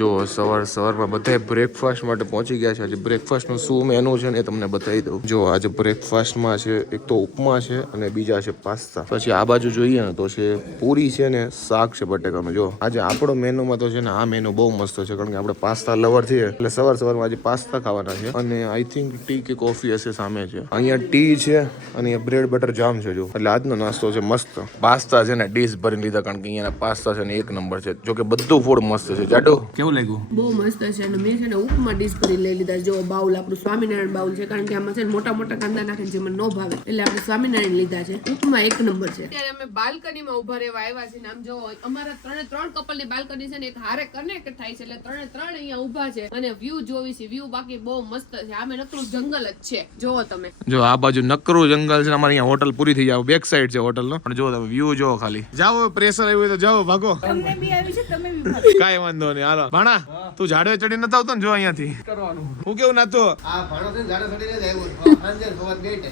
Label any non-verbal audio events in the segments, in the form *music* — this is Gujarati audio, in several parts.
જો સવાર સવારમાં બધા બ્રેકફાસ્ટ માટે પહોંચી ગયા છે. આજે બ્રેકફાસ્ટનું શું મેનુ છે ને એ તમને બતાવી દઉં. જો આજે બ્રેકફાસ્ટમાં છે, એક તો ઉપમા છે અને બીજા છે પાસ્તા. પછી આ બાજુ જોઈએ ને તો છે પૂરી છે ને શાક છે બટેકાનું. જો આજે આપણો મેનુમાં તો છે ને આ મેનુ બહુ મસ્ત છે, કારણ કે આપણે પાસ્તા લવર છીએ. એટલે સવાર સવારમાં આજે પાસ્તા ખાવાના છે. અને આઈ થિંક ટી કે કોફી હશે સામે છે. અહીંયા ટી છે અને બ્રેડ બટર જામ છે, જો. એટલે આજનો નાસ્તો છે મસ્ત. પાસ્તા છે ને ડીશ ભરીને લીધા, કારણ કે અહીંયાના પાસ્તા છે ને એક નંબર છે. જો કે બધું ફૂડ મસ્ત છે. જાડો? કેવું લાગ્યું? બહુ મસ્ત છે અને મેં છે ને ઉપમા ડીશ કરી લઈ લીધા. જો બાઉલ આપણું સ્વામિનારાયણ બાઉલ છે કારણ કે આમાં છે મોટા મોટા કાંદા નાખે જે મને ન ભાવે એટલે આપણે સ્વામિનારાયણ લીધા છે. ઉપમા એક નંબર છે. અત્યારે અમે બાલ્કનીમાં ઊભા રહેવા આવ્યા છે ને આમ જો અમારા ત્રણે ત્રણ કપલની બાલ્કની છે ને એક હારે કનેક્ટ થાય છે એટલે ત્રણે ત્રણ અહીંયા ઊભા છે અને વ્યૂ જોવી છે. વ્યૂ બાકી બહુ મસ્ત છે. આમે નકરું જંગલ જ છે. જોવો તમે. જો આ બાજુ નકરું જંગલ છે અમારે અહીંયા હોટલ પૂરી થઈ જાવ બેક સાઈડ છે હોટલ નો પણ જો તમે વ્યૂ જો ખાલી. જાઓ પ્રેશર આવ્યું હોય તો જાઓ ભાગો. કાંઈ વાંધો નહીં હાલો. ભાણા તું ઝાડવે ચડી નથી આવતો ને જો અહીંયાથી. હું કેવું નાતો?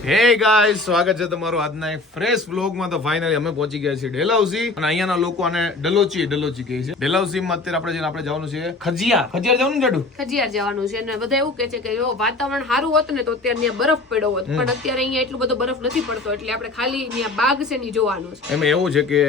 હે ગાઈસ સ્વાગત છે તમારું આજના એક ફ્રેશ વ્લોગમાં તો ફાઇનલી અમે પહોંચી ગયા છીએ ડેલાઉસી. અને અહીંયાના લોકો આને ડલોચી ડલોચી કહે છે. ડેલાઉસીમાં અત્યારે આપણે જઈને આપણે જવાનું છે ખજિયાર. ખજિયાર જવાનું જાડુ? ખજિયાર જવાનું છે. અને બધા એવું કે છે કે જો વાતાવરણ સારું હોત ને તો અત્યારે ત્યાં બરફ પડ્યો હોત. પણ અત્યારે અહીંયા એટલું બધો બરફ નથી પડતો. એટલે આપણે ખાલી ત્યાં બાગ છે ની જોવાનું છે. એમ એવું છે કે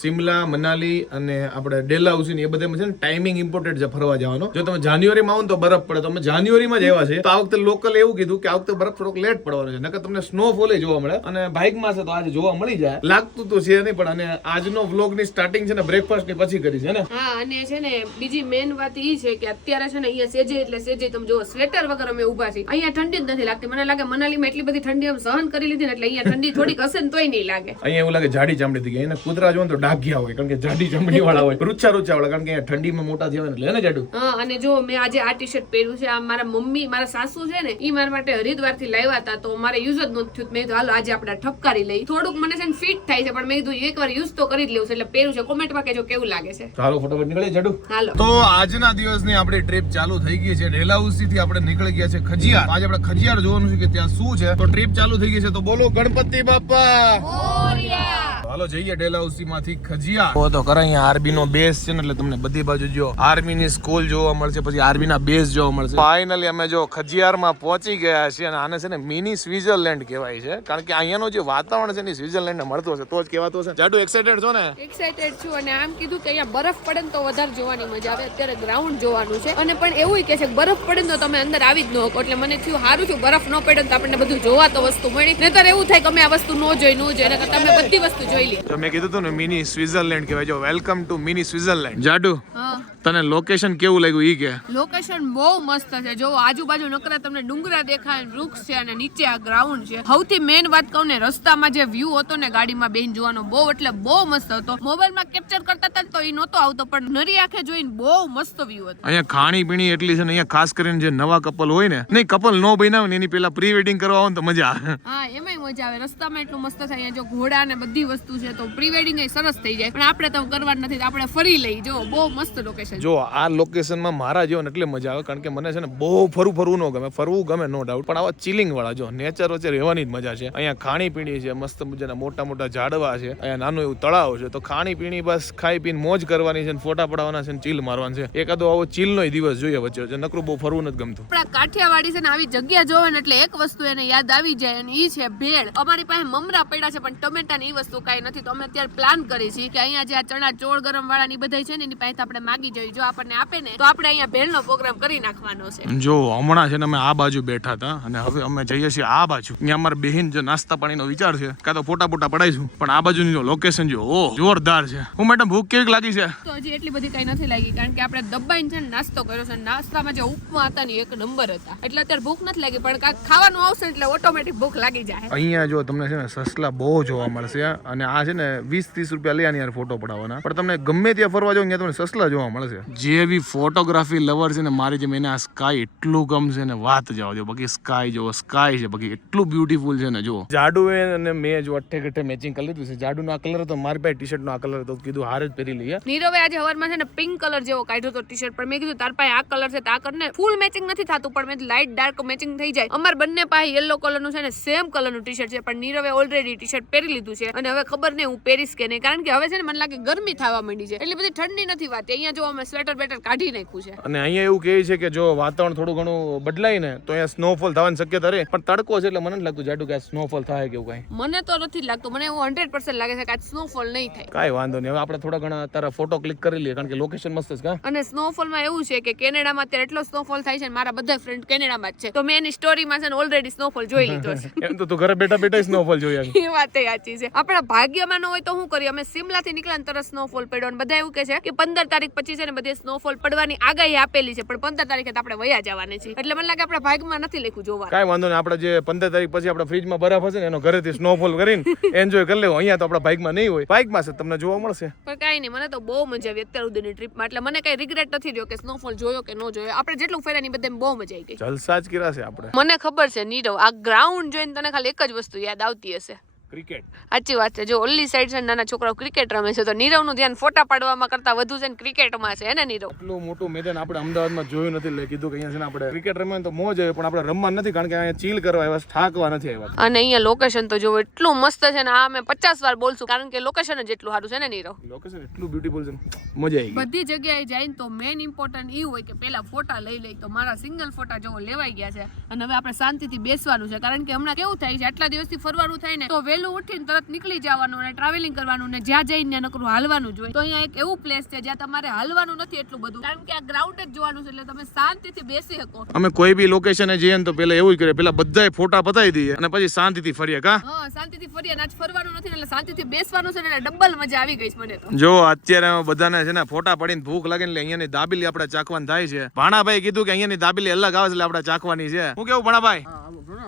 સિમલા મનાલી અને આપણે ડેલાઉસી ને એ બધામાં છે ને ટાઈમિંગ ઇમ્પોર્ટન્ટ છે ફરવા જવાનો. જો તમે જાન્યુઆરીમાં આવો ને તો બરફ પડે. તો અમે જાન્યુઆરીમાં જ આવ્યા છે તો આ વખતે લોકલ એવું કીધું કે આ વખતે બરફ થોડોક લેટ પડવાનો છે. નકર તમને સ્નોફોલ જોવા મળે. અને બાઇકમાં છે તો આજે જોવા મળી જાય. લાગતું તો છે નહીં પણ અને આજનો વ્લોગની સ્ટાર્ટિંગ છે ને બ્રેકફાસ્ટની પછી કરી છે ને. હા અને છે ને બીજી મેન વાત ઈ છે કે અત્યારે છે ને અહીંયા સેજે એટલે સેજે તમે જો સ્વેટર વગર અમે ઊભા છીએ. અહીંયા ઠંડી જ નથી લાગતી. મને લાગે મનાલીમાં એટલી બધી ઠંડી અમે સહન કરી લીધી ને એટલે અહીંયા ઠંડી થોડીક હશે ને તોય નહીં લાગે. અહીંયા એવું લાગે જાડી ચામડી થઈ ગઈ. એને કૂતરા જોવો ને તો ડાઘિયા હોય કારણ કે જાડી ચામડી વાળા હોય. *laughs* રૂચા રૂચા વાળા કારણ કે અહીંયા ઠંડીમાં મોટા થયા હોય ને ને જાડુ? હા અને જો મેં આજે આ ટી શર્ટ પહેર્યું છે આ મારા મમ્મી મારા સાસુ છે ને એ મારા માટે હરિદ્વારથી લાવ્યા હતા તો મારે યુઝ જ નહોતું થયું. મેં કીધું હાલો આજે આપણે ઠપકારી લઈ. થોડુંક મને છે ને ફિટ થાય છે પણ મેં કીધું એકવાર યુઝ તો કરી જ લેવું છે. એટલે પહેર્યું છે. કોમેન્ટમાં કહેજો કેવું લાગે છે. ચાલો ફટાફટ નીકળે જાડુ? હાલો. તો આજના દિવસની આપણી ટ્રીપ ચાલુ થઈ ગઈ છે. ડેલાઉસી થી આપણે નીકળી ગયા છે ખજિયાર. આજે આપણે ખજિયાર જોવાનું છે કે ત્યાં શું છે. તો ટ્રીપ ચાલુ થઈ ગઈ છે. તો બોલો ગણપતિ બાપા! હાલો જઈએ ડેલાઉસી માંથી ખજિયાર તો તો કરે અહીંયા આર્મી નો બેસ છે ને એટલે તમને બધી બાજુ જો આર્મી ની સ્કૂલ જોવા મળશે પછી આર્મી ના બેસ જોવા મળશે. ફાઇનલી અમે જો ખજિયારમાં પહોંચી ગયા છીએ અને આને છે ને મિની સ્વિટરલેન્ડ કહેવાય છે. કારણ કે અહીંયાનું જે વાતાવરણ છે ને સ્વિટરલેન્ડ ને મળતું હશે તો જ કહેવાતું હશે. જાડુ એક્સાઇટેડ છો ને? એક્સાઇટેડ છું અને આમ કીધું કે અહીંયા બરફ પડે ને તો વધારે જોવાની મજા આવે. અત્યારે ગ્રાઉન્ડ જોવાનું છે. અને પણ એવું કે છે બરફ પડે ને તો તમે અંદર આવી જ ન શકો. એટલે મને થયું સારું છું બરફ ન પડે ને તો આપણને બધું જોવા તો વસ્તુ મળી. નહીતર એવું થાય કે અમે આ વસ્તુ ન જોઈ ન જોઈ. કરતા અમે બધી વસ્તુ જોઈ લી તો મેં કીધું હતું ને મિની સ્વિટરલેન્ડ કહેવાય. જો વેલકમ ટુ મિની સ્વિટરલેન્ડ જાડુ. હા. તને લોકેશન કેવું લાગ્યું ઈ કે? લોકેશન બહુ મસ્ત છે. જો આજુબાજુ નકરા તમને ડુંગરા દેખાય વૃક્ષ છે અને નીચે આ ગ્રાઉન્ડ છે. સૌથી મેઇન વાત કહું ને રસ્તામાં જે વ્યૂ હતો ને ગાડીમાં બેન જોવાનો બહુ એટલે બહુ મસ્ત હતો. મોબાઈલમાં કેપ્ચર કરતા હતા તો ઈ નહોતો આવતો પણ નરી આંખે જોઈને બહુ મસ્ત વ્યૂ હતો. અહીંયા ખાણી પીણી એટલી છે ને અહીંયા ખાસ કરીને જે નવા કપલ હોય ને નહીં કપલ નો બનાવે ને એની પેલા પ્રી વેડિંગ કરવા આવે ને તો મજા આવે. હા એમાંય મજા આવે. રસ્તામાં એટલું મસ્ત થાય. અહીંયા જો ઘોડા ને બધી વસ્તુ છે તો પ્રી વેડિંગ સરસ થઈ જાય. પણ આપણે તો કરવા નથી આપણે ફરી લઈ. જો બહુ મસ્ત લોકેશન જો આ લોકેશનમાં મારા જેવો એટલે મજા આવે કારણ કે મને છે ને બહુ ફરવું ફરવું ન ગમે. ફરવું ગમે નો ડાઉટ પણ આવા ચિલિંગ વાળા જો નેચર વચ્ચે રહેવાની જ મજા છે. અહીંયા ખાણી પીણી છે મસ્ત મજાના મોટા મોટા ઝાડવા છે અહીંયા નાનું એવું તળાવ છે. તો ખાણી પીણી બસ ખાઈ પીને મોજ કરવાની છે ને ફોટા પડાવવાના છે ને ચીલ મારવાનું છે. એકાદો આવો ચીલનો દિવસ જોઈએ વચ્ચે વચ્ચે. નકરું બહુ ફરવું નથી ગમતું. આપણા કાઠિયાવાડી છે ને આવી જગ્યા જોવે ને એટલે એક વસ્તુ એને યાદ આવી જાય અને ઈ છે ભેળ. અમારી પાસે મમરા પડ્યા છે પણ ટમેટા ની વસ્તુ કાંઈ નથી. તો અમે અત્યારે પ્લાન કરી છીએ કે અહીંયા જે આ ચણા ચોળ ગરમ વાળા ની બધા છે ને એની પાસે આપણે માગી જઈએ. જો આપણને આપે ને તો આપણે અહીંયા ભેળનો પ્રોગ્રામ કરી નાખવાનો છે. જો હમણાં છે ને અમે આ બાજુ બેઠા હતા અને હવે અમે જઈએ છીએ આ બાજુ. અહીંયા અમારે બહેન જે નાસ્તા પાણીનો વિચાર છે કાં તો ફોટા ફોટા પડાઈશું. પણ આ બાજુની જો લોકેશન જો ઓ જોરદાર છે. હું મેડમ ભૂખ કેવી લાગી છે? તો હજી એટલી બધી કઈ નથી લાગી કારણ કે આપણે દબાઈને છે ને નાસ્તો કર્યો છે નાસ્તામાં જે ઉપમા હતા ને એક નંબર હતા. એટલે અત્યારે ભૂખ નથી લાગી પણ કાંઈક ખાવાનું આવશે એટલે ઓટોમેટિક ભૂખ લાગી જાય. અહીંયા જો તમને છે ને સસલા બહુ જોવા મળશે અને આ છે ને વીસ ત્રીસ રૂપિયા લઈ આની યાર ફોટો પડાવવાના. પણ તમને ગમે ત્યાં ફરવા જાવ ત્યાં તમને સસલા જોવા મળશે. જે બી ફોટોગ્રાફી લવર છે ને મારી જેમ એને આ સ્કાય એટલું ગમશે ને વાત જવા દો. બાકી સ્કાય જો સ્કાય છે બાકી એટલું બ્યુટીફુલ છે ને જો જાડુ અને મેં જો અઠે ગઠ્ઠે મેચિંગ કરી લીધું છે. જાડુ નો આ કલર હતો મારી પાસે ટી શર્ટ નો આ કલર હતો કીધું હાર જ પહેરી લઈએ. નીરવે આજે હવારમાં છે ને પિંક કલર જેવો કાઢ્યો તો ટી શર્ટ પણ મેં કીધું તાર પાસે આ કલર છે તા કરને ફૂલ મેચિંગ નથી થતું પણ મેં લાઇટ ડાર્ક મેચિંગ થઈ જાય. અમાર બંને પાસે યલો કલરનું છે ને સેમ કલરનું ટી શર્ટ છે પણ નીરવે ઓલરેડી ટી શર્ટ પહેરી લીધું છે. અને હવે ખબર નહીં હું પહેરીશ કે નહીં. કારણ કે હવે છે ને મને લાગે ગરમી થવા માંડી છે. એટલી બધી ઠંડી નથી વાત. અહીંયા અહીંયા જો અમે સ્વેટર બેટર કાઢી નાખ્યું છે. અને અહીંયા એવું કહે છે કે જો વાતાવરણ થોડું ઘણું બદલાય ને તો અહીંયા સ્નોફોલ થવાની શક્યતા રહે. પણ તડકો છે એટલે મને નથી લાગતું જાડું કે સ્નોફોલ થાય કે એવું કાંઈ. મને તો નથી લાગતું. મને એવું હંડ્રેડ પર્સન્ટ લાગે છે કે આજ સ્નોફોલ નહીં થાય. કાંઈ વાંધો નહીં. હવે આપણે થોડા ઘણા તારા ફોટો ક્લિક કરી લઈએ કારણ કે લોકેશન મસ્ત છે કા અને સ્નોફોલમાં એવું છે કે કેનેડામાં અત્યારે એટલો સ્નોફોલ થાય છે ને મારા બધા ફ્રેન્ડ કેનેડામાં જ છે. તો મેં એની સ્ટોરીમાં છે ને ઓલરેડી સ્નોફોલ જોઈ લીધો છે. *laughs* એમ તો તું ઘરે બેઠા બેઠા સ્નોફોલ જોઈ આવી એ વાત સાચી છે. આપણા ભાગ્યમાં ન હોય તો શું કરીએ? અમે સિમલાથી નીકળ્યા ને તરત સ્નોફોલ પડ્યો. અને બધા એવું કહે છે કે પંદર તારીખ પછી છે ને બધી સ્નોફોલ પડવાની આગાહી આપેલી છે પણ પંદર તારીખે તો આપણે વયા જવાની છે એટલે મને લાગે આપણા ભાગમાં નથી લખ્યું જોવા કાંઈ વાંધો નહીં આપણે જે પંદર તારીખ પછી આપણે ફ્રીજમાં બરફ હશે ને એનો ઘરેથી સ્નોફોલ કરીને એન્જોય કરી લેવો. અહીંયા તો આપણા બાઇકમાં નહીં હોય. બાઇકમાં છે તમને જોવા મળશે. પણ કાંઈ નહીં મને તો બહુ મજા આવી અત્યાર સુધીની ટ્રીપમાં એટલે મને કઈ રિગ્રેટ નથી રહ્યો કે સ્નોફોલ જોયો કે ન જોયો. આપણે જેટલું ફેર્યા ની બધે બહુ મજા આવી ગઈ. જલસા જ કર્યા છે આપણે. મને ખબર છે નીરવ આ ગ્રાઉન્ડ જોઈને તને ખાલી એક જ વસ્તુ યાદ આવતી હશે. ક્રિકેટ સાચી વાત છે. જો ઓલી સાઈડ છે નાના છોકરાઓ ક્રિકેટ રમે છે તો નીરવનું ધ્યાન ફોટા પાડવામાં કરતા વધુ છે ને ક્રિકેટમાં છે ને નીરવ? એટલું મોટું મેદાન આપણે અમદાવાદમાં જોયું નથી એટલે કીધું કે અહીંયા છે ને આપણે ક્રિકેટ રમવાનું તો મોજ આવે પણ આપણે રમવા નથી કારણ કે અહીંયા ચીલ કરવા આવ્યા થાકવા નથી આવ્યા. અને અહીંયા લોકેશન તો જો એટલું મસ્ત છે ને આ અમે પચાસ વાર બોલશું કારણ કે લોકેશન જ એટલું સારું છે ને નીરવ? લોકેશન એટલું બ્યુટીફુલ છે મજા આવી બધી જગ્યાએ જઈને તો મેન ઇમ્પોર્ટન્ટ એ હોય કે પેલા ફોટા લઈ લઈ તો મારા સિંગલ ફોટા જો લેવાઈ ગયા છે. અને હવે આપણે શાંતિથી બેસવાનું છે કારણ કે હમણાં કેવું થાય છે આટલા દિવસથી ફરવાનું થાય ને તો વહેલું ઉઠીને તરત નીકળી જવાનું અને ટ્રાવેલિંગ કરવાનું ને જ્યાં જઈને નકરું હાલવાનું જોઈએ તો અહીંયા એક એવું પ્લેસ છે જ્યાં તમારે હાલવાનું નથી એટલું બધું. કારણ કે આ ગ્રાઉન્ડ જ જોવાનું છે એટલે તમે શાંતિથી બેસી શકો. અમે કોઈ બી લોકેશને જઈએ ને તો પેલા એવું જ કરીએ. પેલા બધા ફોટા પતાવી દઈએ અને પછી શાંતિથી ફરીએ કા? હા શાંતિથી ફરીએ આજ ફરવાનું નથી એટલે શાંતિથી બેસવાનું છે એટલે ડબલ મજા આવી ગઈ છે મને તો. જો અત્યારે બધાને છે ને ફોટા પડીને ભૂખ લાગે એટલે અહીંયાની દાબેલી આપણે ચાખવાની થાય છે. ભાણાભાઈ કીધું કે અહીંયાની દાબેલી અલગ આવે છે એટલે આપણે ચાખવાની છે. હું કેવું ભાણાભાઈ?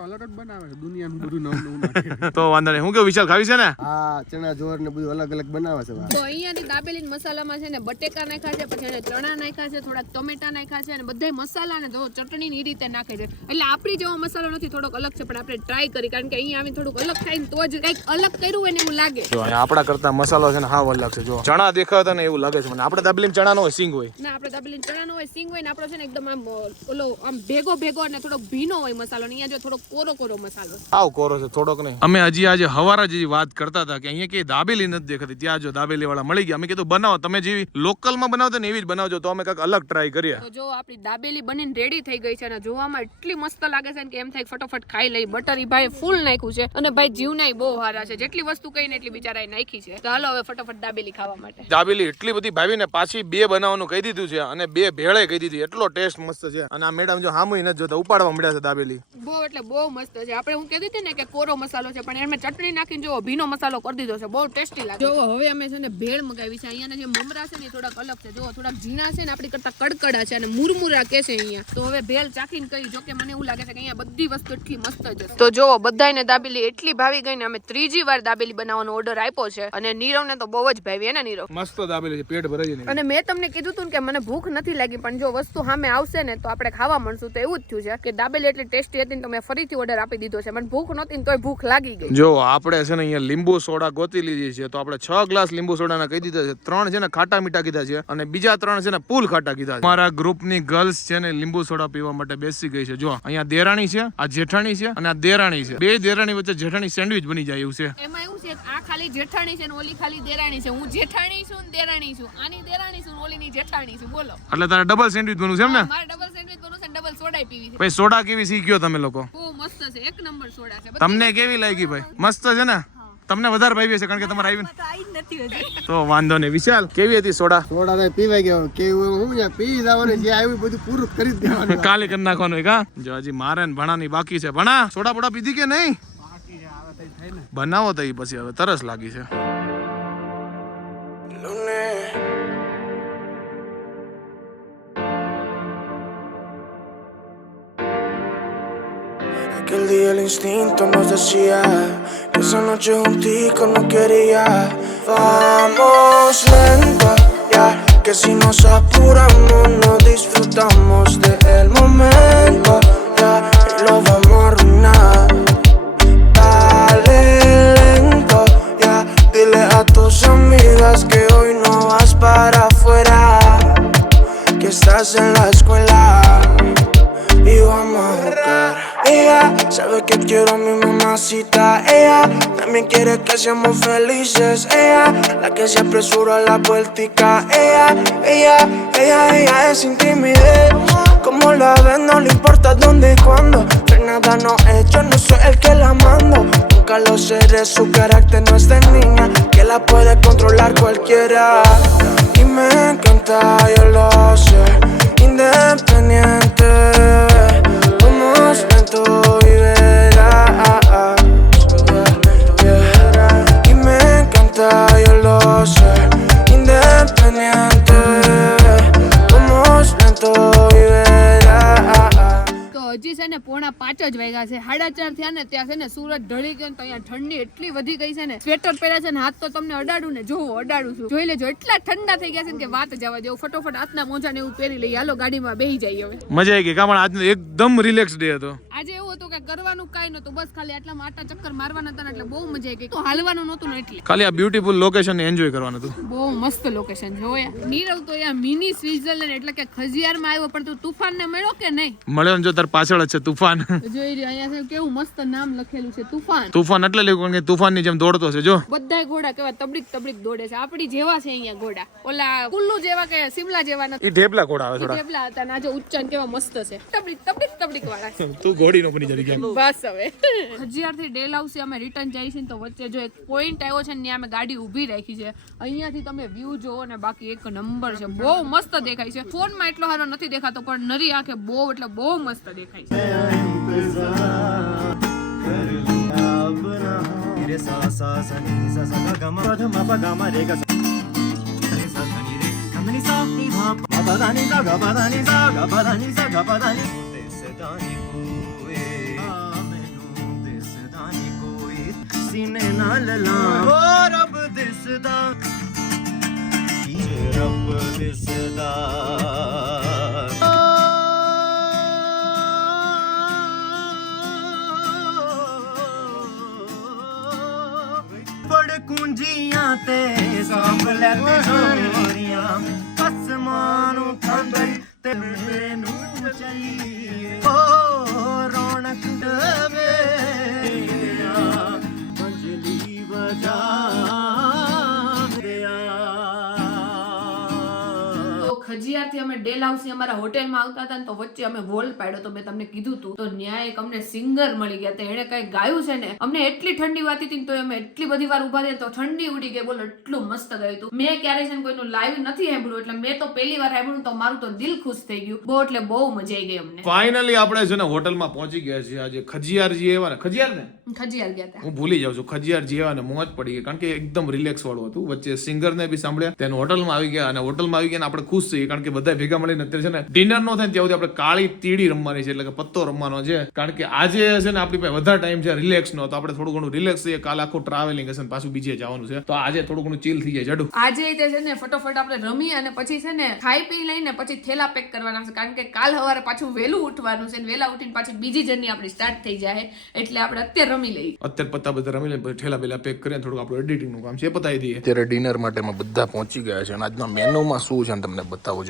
અલગ જ બનાવે છે દુનિયાનું બધું નવું નવું નાખે તો વાંધો નહીં. હું કે વિશાલ ખાવી છે ને? હા ચણા જોર ને બધું અલગ અલગ બનાવે છે તો અહીંયાની દાબેલી મસાલામાં છે ને બટેકા નાખ્યા છે પછી એને ચણા નાખ્યા છે થોડાક ટમેટા નાખ્યા છે અને બધા મસાલા ને જો ચટણી ની રીતે નાખે છે. એટલે આપણી જેવો મસાલો નથી થોડોક અલગ છે પણ આપણે ટ્રાય કરી કારણ કે અહીંયા આવીને થોડુંક અલગ થાય ને તો જ કંઈક અલગ કર્યું હોય ને એવું લાગે. જો આપણા કરતા મસાલો છે ને હાવ અલગ છે જો. ચણા દેખાતા ને એવું લાગે છે મને. આપણે દાબેલી ચણા નો હોય સિંગ હોય. ના આપણે દાબેલી ચણા નો હોય સિંગ હોય ને આપણો છે ને એકદમ આમ ઓલો આમ ભેગો ભેગો અને થોડોક ભીનો હોય મસાલો. ને અહીંયા જો થોડોક કોરો કોરો મસાલો. આવ કોરો છે થોડોક નહીં. અમે હજી આજે હવારા જેવી વાત કરતા હતા કે અહીંયા કે દાબેલી નથી દેખાતી. ત્યાં જો દાબેલી વાળા મળી ગયા. અમે કીધું બનાવો તમે જેવી લોકલમાં બનાવતા ને એવી જ બનાવજો તો અમે કંઈક અલગ ટ્રાય કરીએ. તો જો આપણી દાબેલી બનીને રેડી થઈ ગઈ છે અને જોવામાં એટલી મસ્ત લાગે છે ને કે એમ થાય ફટાફટ ફટોફટ ખાઈ લઈ બટર ઈ ભાઈ ફૂલ નાખ્યું છે અને ભાઈ જીવનાય બહુ સારા છે. જેટલી વસ્તુ કહીને એટલી બિચારાએ નાખી છે. તો હાલો હવે ફટોફટ દાબેલી ખાવા માટે. દાબેલી એટલી બધી ભાવીને પાછી બે બનાવવાનું કહી દીધું છે અને બે ભેળે કહી દીધી. એટલો ટેસ્ટ મસ્ત છે. અને આ મેડમ જો હામુય નથી જોતા ઉપાડવા મળ્યા છે દાબેલી. બહુ એટલે બહુ મસ્ત છે. આપણે હું કહેતી હતી ને કે કોરો મસાલો છે પણ એમાં ચટણી નાખીને જો ભીનો મસાલો કરી દીધો છે. બહુ ટેસ્ટી લાગે જો હવે અમે છે ને ભેળ મગાવી છે. અહીંયાના જે મમરા છે ને થોડાક અલગ છે. જો થોડાક ઝીણા છે ને આપણી કરતા કડકડા છે અને મુરમુરા કે છે અહીંયા. તો હવે ભેળ ચાખીને કહી જો કે મને એવું લાગે છે કે અહીંયા બધી વસ્તુ એટલી મસ્ત છે તો જો બધાને દાબેલી એટલી ભાવી ગઈ ને અમે ત્રીજી વાર દાબેલી બનાવવાનો ઓર્ડર આપ્યો છે. અને નીરવને તો બહુ જ ભાવી હે ને નીરવ? મસ્ત દાબેલી છે પેટ ભરાઈ અને મેં તમને કીધું હતું ને કે મને ભૂખ નથી લાગી પણ જો વસ્તુ સામે આવશે ને તો આપણે ખાવા મળશું. તો એવું જ થયું છે કે દાબેલી એટલી ટેસ્ટી હતી ને તો મેં ફરીથી ઓર્ડર આપી દીધો છે. મને ભૂખ નહોતી ને તોય ભૂખ લાગી ગઈ. જો આપણે છે ને અહીંયા લીંબુ સોડા ગોતી લીધી છે તો આપણે છ ગ્લાસ લીંબુ સોડાના કહી દીધા છે. ત્રણ છે ને ખાટા મીઠા કીધા છે અને બીજા ત્રણ છે ને પુલ ખાટા કીધા છે. મારા ગ્રુપની ગર્લ્સ છે ને લીંબુ સોડા પીવા માટે બેસી ગઈ છે. જો અહીંયા દેરાણી છે આ જેઠાણી છે અને આ દેરાણી છે. બે દેરાણી વચ્ચે જેઠાણી સેન્ડવિચ બની જાય એવું છે. એમાં એવું છે આ ખાલી જેઠાણી છે ને ઓલી ખાલી દેરાણી છે. હું જેઠાણી છું ને દેરાણી છું. આની દેરાણી છું ને ઓલીની જેઠાણી છું. બોલો. એટલે તારે ડબલ સેન્ડવિચ બનવું છે એમ ને? મારે ડબલ સેન્ડવિચ બનવું છે ડબલ સોડા પીવી છે. ભાઈ સોડા કેવી શીખ્યો તમે લોકો? મસ્ત છે. એક નંબર સોડા છે. તમને કેવી લાગી ભાઈ? મસ્ત છે ને? તમને વધારે ભાવી હશે કારણ કે તમારે આવી તો વાંધો નહીં. વિશાલ કેવી હતી સોડા? સોડા ને પીવાઈ ગયો કેવું હું પી જવાનું જે આવ્યું બધું પૂરું કરી દેવાનું. કાલે કરી નાખવાનું કા જો હજી મારે ને ભણાની બાકી છે. ભણા સોડા બોડા પીધી કે નહીં? બનાવો તો પછી હવે તરસ લાગી છે. Aquel día el instinto nos decía que esa noche juntico no quería. Vamos lento, ya que si nos apuramos no disfrutamos del quiere que seamos felices. Ella, la que se apresura a la puertica. Ella, ella, ella, ella es sin timidez. Como la ves, no le importa dónde y cuándo. Nada no he hecho, no soy el que la mando. Nunca lo seré, su carácter no es de niña. Que la puede controlar cualquiera. Y me encanta, yo lo sé. Independiente, હજી છે ને પોણા પાંચ જ વાગ્યા છે. સાડા ચાર થયા ને ત્યાં છે ને સુરત ઢળી ગયો ને તો અહીંયા ઠંડી એટલી વધી ગઈ છે ને. સ્વેટર પહેર્યા છે ને હાથ તો તમને અડાડું ને જોવો અડાડું છું. જોઈ લેજો એટલા ઠંડા થઈ ગયા છે ને કે વાત જવા જેવું. ફટોફટ હાથના મોજા ને એવું પહેરી લઈએ. હાલો ગાડીમાં બેહી જઈએ હવે. મજા આવી ગઈ આજનો એકદમ રિલેક્સ ડે હતો. આજે એવું હતું કે કરવાનું કાંઈ નતું બસ ખાલી આટલા આટા ચક્કર મારવાના હતા એટલે બહુ મજા આવી ગઈ. તો હાલવાનું નહોતું ને એટલે. ખાલી આ બ્યુટીફુલ લોકેશન એન્જોય કરવાનું હતું. બહુ મસ્ત લોકેશન છે ઓયા નીરવ તો યાર મિની સ્વિટ્ઝરલેન્ડ એટલે કે ખજિયારમાં આવ્યો પણ તું તુફાન ને મળ્યો કે નહીં? મળ્યો જો તાર પાછળ છે તુફાન. જોઈ રહ્યો અહીંયા છે કેવું મસ્ત નામ લખેલું છે તુફાન. તુફાન એટલે લેવું કે તુફાનની જેમ દોડતો છે જો. બધાય ઘોડા કેવા તબડીક તબડીક દોડે છે. આપણી જેવા છે અહીંયા ઘોડા. ઓલા કુલ્લુ જેવા કે સિમલા જેવા નથી. એ ઢેબલા ઘોડા આવે થોડા. ઢેબલા હતા ના જો ઉચ્ચન કેવા મસ્ત છે. તબડીક તબડીક તબડીક વાળા તું ઘોડી નો બની જરી કેમ? બસ હવે. હજીયારથી ડેલ હાઉસ અમે રિટર્ન જાય છે તો વચ્ચે જો એક પોઈન્ટ આવ્યો છે ને ત્યાં અમે ગાડી ઊભી રાખી છે. અહીંયાથી તમે વ્યૂ જોવો ને બાકી એક નંબર છે. બહુ મસ્ત દેખાય છે. ફોનમાં એટલો સારો નથી દેખાતો પણ નરી આંખે બહુ એટલે બહુ મસ્ત દેખાય છે. रे सा सा सा नि सा सा गा गा मा ध मा पा गा मा रे गा सा नि सा धा नि रे गा मा नि सा नि धा मा धा धा नि सा गा मा धा नि सा गा मा धा नि सा गा मा धा नि देस दानी कोई आ मैनू देस दानी कोई सीने नाल ला ओ रब दिसदा रब दिसदा ਤੇ ਸਾਂਭ ਲੈ ਤੇ ਡੋਰੀਆਂ ਅਸਮਾਂ ਨੂੰ ਖੰਡ ਤੇ ਮੈਨੂੰ ਚਾਹੀਏ। ਓ ਰੌਣਕ ਵੇ ਮੰਜਲੀ ਵਜਾ ਗਿਆ ਖਜੀ ખજિયારથી અમે ડેલ હાઉસની અમારા હોટેલમાં આવતા હતા ને તો વચ્ચે અમે વોલ પાડ્યો તો મેં તમને કીધું હતું તો ન્યાય એક અમને સિંગર મળી ગયા તો એણે કઈ ગાયું છે ને? અમને એટલી ઠંડી વાતી હતી તો અમે એટલી બધી વાર ઊભા રહ્યા તો ઠંડી ઉડી ગઈ. બોલો એટલું મસ્ત ગાયું હતું મેં ક્યારે છે ને કોઈનું લાઈવ નથી સાંભળ્યું એટલે મેં તો પહેલી વાર સાંભળ્યું તો મારું તો દિલ ખુશ થઈ ગયું. બહુ એટલે બહુ મજા આવી ગઈ અમને. ફાઇનલી આપણે છે ને હોટલમાં પહોંચી ગયા છીએ. આજે ખજિયારજી એવા ને? ખજિયાર ને? ખજિયાર ગયા હતા. હું ભૂલી જાઉં છું. ખજિયારજી એવા ને મોજ પડી ગઈ. કારણ કે એકદમ રિલેક્સ વાળું હતું. વચ્ચે સિંગરને બી સાંભળ્યા. તેને હોટલમાં આવી ગયા અને હોટલમાં આવી ગયા આપણે ખુશ છીએ કારણ કે બધા ભેગા મળીને અત્યારે છે ને ડિનર નો થાય ત્યાં સુધી આપણે કાળી તીડી રમવાની છે એટલે કે પત્તો રમવાનો છે. કારણ કે આજે છે ને આપણી પાસે વધારે ટાઈમ છે રિલેક્સ નો તો આપણે થોડું ઘણું રિલેક્સ થઈએ કાલ આખું ટ્રાવેલિંગ હશે પાછું બીજે જવાનું છે. તો આજે થોડું ઘણું ચીલ થઈ જાય. જાડુ. આજે તે છે ને ફટોફટ આપણે રમી અને પછી છે ને ખાઈ પી લઈને પછી થેલા પેક કરવાના છે. કારણ કે કાલ સવારે પાછું વહેલું ઉઠવાનું છે ને વહેલા ઉઠીને પાછી બીજી જર્ની આપણી સ્ટાર્ટ થઈ જાય એટલે આપણે અત્યારે રમી લઈએ. અત્યારે પત્તા બધા રમી લઈએ પછી ઠેલા પેલા પેક કરીને થોડું આપણું એડિટિંગનું કામ છે બતાવી દઈએ. અત્યારે ડિનર માટે બધા પહોંચી ગયા છે અને આજના મેનુમાં શું છે તમને બતાવું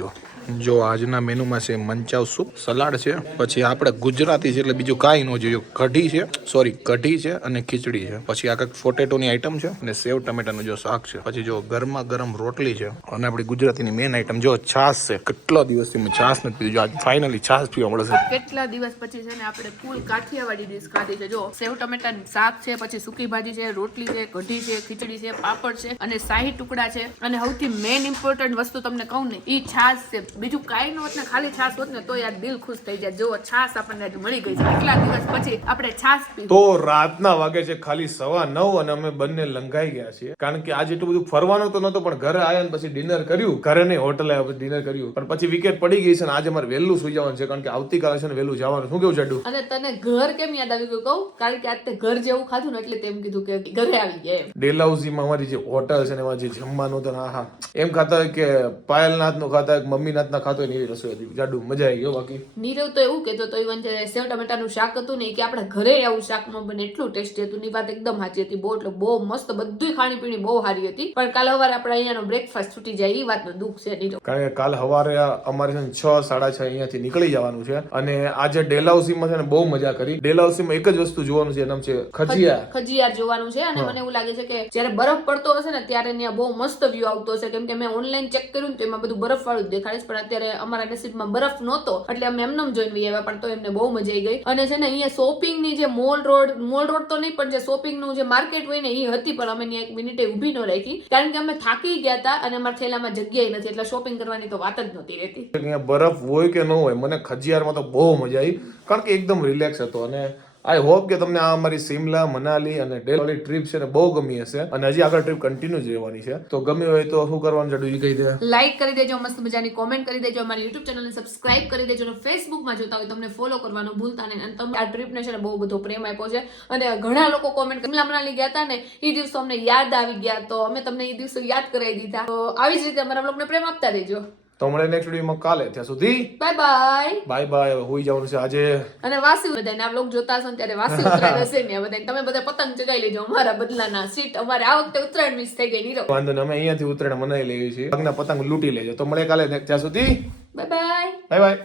જો આજના મેનુમાં છે મંચાવ સૂપ, સલાડ છે, પછી આપણે ગુજરાતી છે એટલે બીજું કાંઈ ન જોઈએ. કઢી છે સોરી કઢી છે અને ખીચડી છે. પછી આ કંઈક પોટેટોની આઈટમ છે અને સેવ ટમેટાનું જો શાક છે. પછી જો ગરમા ગરમ રોટલી છે અને આપણી ગુજરાતીની મેન આઈટમ જો છાશ છે. કેટલા દિવસથી મેં છાશ નથી પીધી. આજ ફાઇનલી છાશ પીવા મળશે કેટલા દિવસ પછી છે ને આપણે ફૂલ કાઠિયાવાડી ડીશ ખાધી છે. જો સેવ ટમેટાનું શાક છે, પછી સૂકી ભાજી છે, રોટલી છે, કઢી છે, ખીચડી છે, પાપડ છે અને શાહી ટુકડા છે. અને સૌથી મેઇન ઇમ્પોર્ટન્ટ વસ્તુ તમને કહું ને, ઈ છાશ છે. બીજું કાંઈ ન હોત ને ખાલી છાશ હોત ને તો યાર દિલ ખુશ થઈ જાય. જો છાશ આપણને મળી ગઈ છે. કેટલા દિવસ પછી આપણે છાશ પી તો રાતના વાગે છે ખાલી સવા નવ અને અમે બંને લંઘાઈ ગયા છીએ. કારણ કે આજે એટલું બધું ફરવાનું તો નતો પણ ઘરે આવ્યા પછી ડિનર કર્યું. ઘરે નહીં હોટલે આવ્યા પછી ડિનર કર્યું. પણ પછી વિકેટ પડી ગઈ છે અને આજે મારે વહેલું સુઈ જવાનું છે કારણ કે આવતીકાલે છે ને વહેલું જવાનું. શું કેવું જાડુ? અને તને ઘર કેમ યાદ આવી ગયું કહું? કારણ કે આજે ઘર જેવું ખાધું ને એટલે તેમ કીધું કે ઘરે આવી ગયા એમ. ડેલહાઉસીમાં અમારી જે હોટલ છે ને એમાં જે જમવાનું તો હા એમ ખાતા હોય કે પાયલનાથનું ખાતા કે મમ્મી નાતના ખાતો હોય ને એવી રસોઈ હતી. જાડુ મજા આવી ગયો બાકી. નીરવ તો એવું કહેતો તો ઈવન જે સેવ ટમેટાનું શાક હતું ને કે આપણે ઘરે આવું શાક ન બને એટલું ટેસ્ટી હતું. ની વાત એકદમ સાચી હતી. બહુ એટલે બહુ મસ્ત બધું ખાણી પીણી બહુ સારી હતી. પણ કાલે સવારે આપણે અહીંયાનો બ્રેકફાસ્ટ છૂટી જાય એ વાતનું દુઃખ છે નીરવ. કારણ કે કાલ સવારે અમારે છે છ સાડા છ અહીંયાથી નીકળી જવાનું છે. અને આજે ડેલાઉસીમાં છે ને બહુ મજા કરી. ડેલાઉસીમાં એક જ વસ્તુ જોવાનું છે એનું નામ છે ખજિયા ખજીયાર જોવાનું છે. અને મને એવું લાગે છે કે જ્યારે બરફ પડતો હશે ને ત્યારે ત્યાં બહુ મસ્ત વ્યૂ આવતો હશે. કેમ કે મેં ઓનલાઈન ચેક કર્યું ને તો એમાં બધું બરફ વાળું જ દેખાડે છે પણ અત્યારે અમારા નસીબમાં બરફ નહોતો, એટલે અમે એમને જોઈને આવ્યા, પણ તો એમને બહુ મજા આવી ગઈ. અને છે ને, અહીંયા શોપિંગની જે મોલ રોડ મોલ રોડ તો નહીં, પણ જે શોપિંગનું જે માર્કેટ હોય ને એ હતી, પણ અમે એક મિનિટે ઊભી ન રાખી. કારણ કે અમે થાકી ગયા હતા અને અમારા થેલામાં જગ્યાએ નથી, એટલે શોપિંગ કરવાની તો વાત જ નહોતી રહેતી. અહીંયા બરફ હોય કે ન હોય, મને ખજિયારમાં તો બહુ મજા આવી કારણ કે એકદમ રિલેક્સ હતો. અને આઈ હોપ કે તમને આ અમારી સિમલા, મનાલી અને ડેલી ટ્રીપ છે બહુ ગમી હશે અને હજી આગળ ટ્રીપ કન્ટિન્યુ જ રહેવાની છે. તો ગમી હોય તો શું કરવાનું જડું કહી દે. લાઈક કરી દેજો, મસ્ત મજાની કોમેન્ટ કરી દેજો, અમારી યુટ્યુબ ચેનલને સબસ્ક્રાઇબ કરી દેજો અને ફેસબુકમાં જોતા હોય તમને ફોલો કરવાનું ભૂલતા નહીં. અને તમે આ ટ્રીપને છે ને બહુ બધો પ્રેમ આપ્યો છે. અને ઘણા લોકો કોમેન્ટ સિમલા, મનાલી ગયા હતા ને, એ દિવસો અમને યાદ આવી ગયા. તો અમે તમને એ દિવસો યાદ કરાવી દીધા. તો આવી જ રીતે અમારા બ્લોગને પ્રેમ આપતા રહેજો. તો મળે નેક્સ્ટ વિડીયોમાં કાલે. ત્યાં સુધી બાય બાય બાય બાય હોઈ જવાનું છે આજે. અને વાસી બધાને આ બ્લોગ જોતા હશો ત્યારે વાસી ઉત્તરાયણ હશે ને બધાને. તમે બધા પતંગ ચગાવી લેજો અમારા બદલાના સીટ અમારે આ વખતે ઉત્તરાયણ મિસ થઈ ગઈ નીરવ. વાંધો અમે અહીંયાથી ઉતરાયણ મનાઈ લેવી છીએ. પગના પતંગ લૂંટી લેજો. તો મળે કાલે ત્યાં સુધી. Bye bye bye bye